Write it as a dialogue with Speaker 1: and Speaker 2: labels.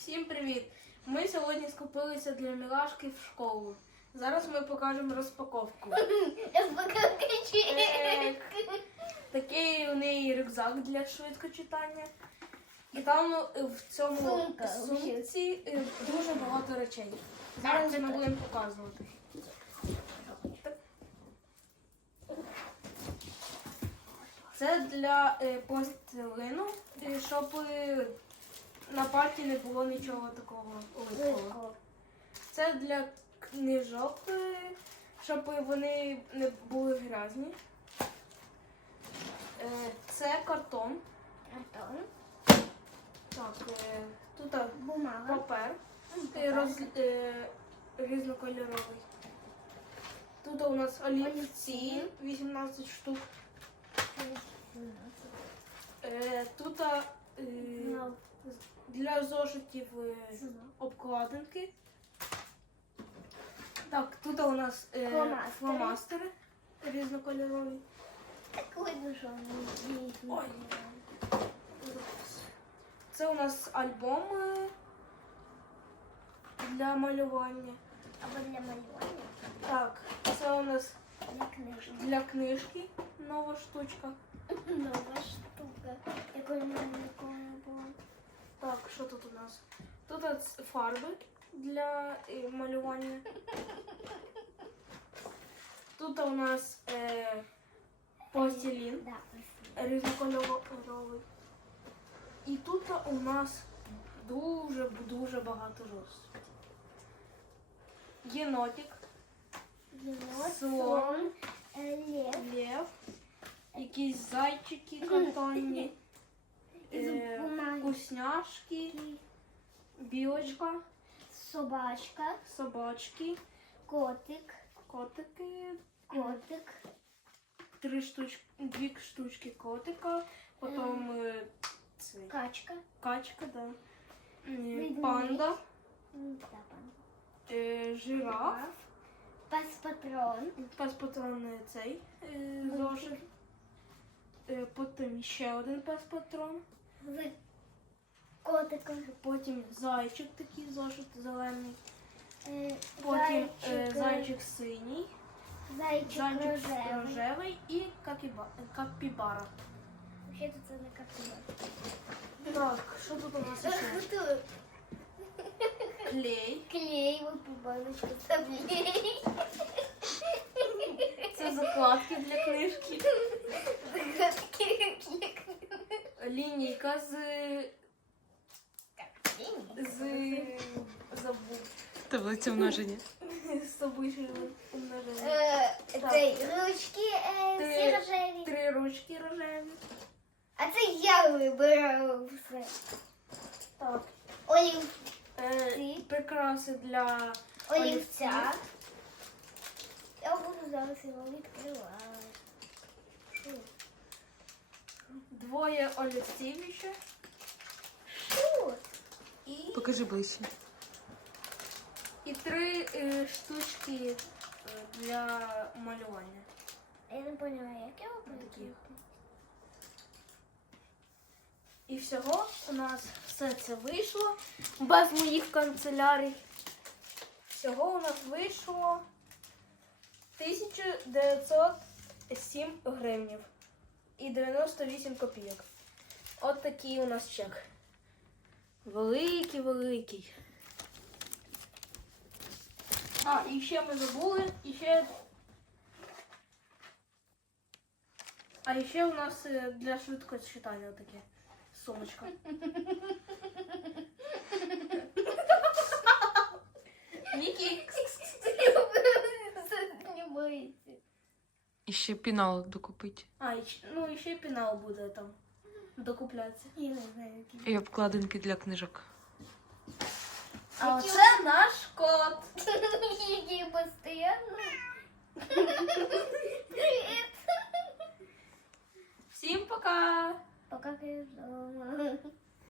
Speaker 1: Всім привіт! Ми сьогодні скупилися для Мілашки в школу. Зараз ми покажемо розпаковку. Такий у неї рюкзак для швидкочитання. І там в цьому сумці дуже багато речей. Зараз ми будемо показувати. Це для пластилину, щоб на парті не було нічого такого липкого. Це для книжок, щоб вони не були грязні. Це картон. Так, тут папер різнокольоровий. Тут у нас олівці 18 штук. Тут для зошитів обкладинки. Так, тут у нас фломастери різнокольорові. Ой. Це у нас альбом для малювання.
Speaker 2: Або для малювання?
Speaker 1: Так, це у нас
Speaker 2: Для книжки.
Speaker 1: для книжки нова штучка.
Speaker 2: Нова штука. Якої в мене ніколи не було.
Speaker 1: Так, що тут у нас? Тут фарби для малювання. Тут у нас пластилін різнокольоровий. І тут у нас дуже багато жорстоків. Єнотик, слон, лев, якісь зайчики картонні, вкусняшки, білочка, собачки,
Speaker 2: котик,
Speaker 1: котики,
Speaker 2: котик,
Speaker 1: дві штучки котика, потім
Speaker 2: качка,
Speaker 1: качка, да. Панда, жираф, пес-патрон цей зошит, потім ще один пес-патрон,
Speaker 2: котика,
Speaker 1: потім зайчик такий зошит зелений, потім зайчик синій,
Speaker 2: зайчик
Speaker 1: рожевий і капібара.
Speaker 2: Вообще тут це не капібара.
Speaker 1: Так, що тут у нас ще? Клей.
Speaker 2: Клей, вот баночку клей.
Speaker 1: Це закладки для книжки. Лінійка забув.
Speaker 3: Таблиця множення.
Speaker 1: З тобою умноження.
Speaker 2: Ручки всі рожеві.
Speaker 1: 3 ручки рожеві.
Speaker 2: А це я вибираю все.
Speaker 1: Так. Прикраси для
Speaker 2: Олівця. Я буду зараз його відкривати.
Speaker 1: 2 олівців ще.
Speaker 2: Що?
Speaker 3: Покажи ближче.
Speaker 1: І 3 штучки для малювання.
Speaker 2: Я не поняла, як його прикрити.
Speaker 1: І всього у нас все це вийшло без моїх канцелярій. Всього у нас вийшло 1907 гривнів і 98 копійок. От такий у нас чек. Великий. А, і ще ми забули, А ще у нас для швидкочитання таке сумочка. Нікі.
Speaker 2: Не боїться.
Speaker 3: І ще пінал докупить.
Speaker 1: І ще пенал буде там докуплятися.
Speaker 2: Я не знаю, який.
Speaker 3: І обкладинки для книжок.
Speaker 1: А оце наш